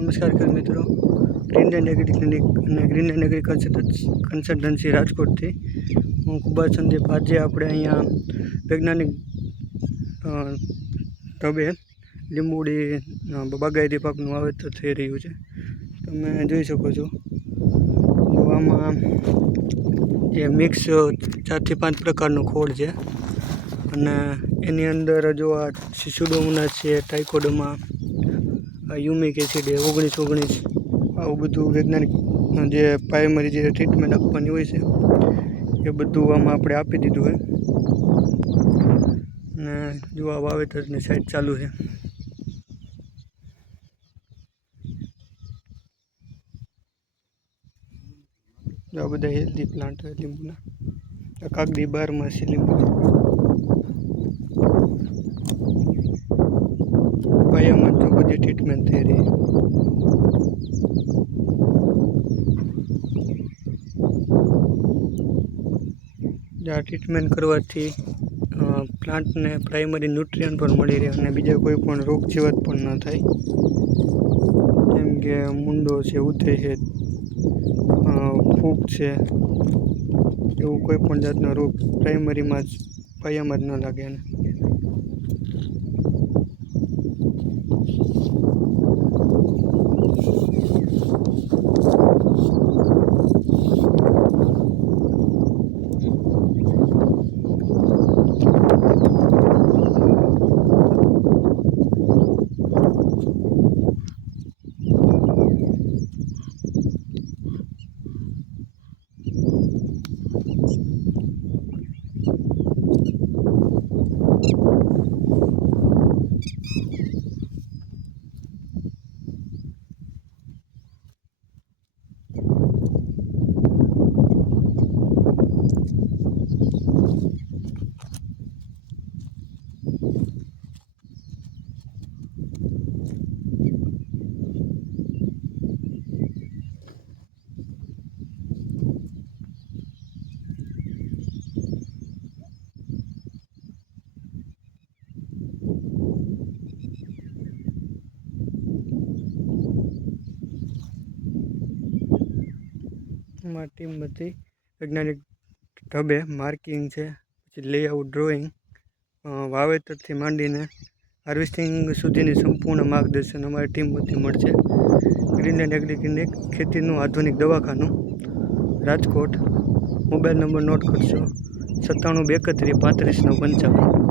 નમસ્કાર ખેડૂત મિત્રો, ગ્રીન એન્ડ એગ્રી ક્લિનિક અને ગ્રીન એન્ડ એગ્રી કન્સલ્ટન્સી રાજકોટથી હું કુબાર સંદીપ. આજે આપણે અહીંયા વૈજ્ઞાનિક ઢબે લીંબુડી બાગાયતી પાકનું વાવેતર થઈ રહ્યું છે. તમે જોઈ શકો છો. તો આમાં જે મિક્સ 4 થી 5 પ્રકારનો ખોળ છે અને એની અંદર જો આ સિસુડોમોનાસ છે, ટાઇકોડર્મા, યુમિક એસિડ 19 આવું બધું વૈજ્ઞાનિક જે પ્રાઇમરી જે ટ્રીટમેન્ટ આપવાની હોય છે એ બધું આમાં આપણે આપી દીધું હોય. અને જો આ વાવેતરની સાઈડ ચાલુ છે. જો આ બધા હેલ્ધી પ્લાન્ટ હોય લીંબુના. કાગડી 12 લીંબુ પાયામાં જો બધી ટ્રીટમેન્ટ થઈ રહી. આ ટ્રીટમેન્ટ કરવાથી પ્લાન્ટને પ્રાઇમરી ન્યુટ્રિયન્ટ પણ મળી રહે અને બીજા કોઈ પણ રોગ જીવાત પણ ન થાય, જેમ કે મૂંડો છે, ઉધઈ છે, ફૂગ છે, એવું કોઈ પણ જાતનો રોગ પ્રાઇમરીમાં જ પાયામાં જ ન લાગે એને. અમારી ટીમ બધી વૈજ્ઞાનિક ઢબે માર્કિંગ છે, પછી લેઆઉટ, ડ્રોઈંગ, વાવેતરથી માંડીને હાર્વેસ્ટિંગ સુધીની સંપૂર્ણ માર્ગદર્શન અમારી ટીમ બધી મળશે. ગ્રીન એન્ડ એગ્રી ક્લિનિક, ખેતીનું આધુનિક દવાખાનું, રાજકોટ. મોબાઈલ નંબર નોટ કરશો: 97 32 35 55.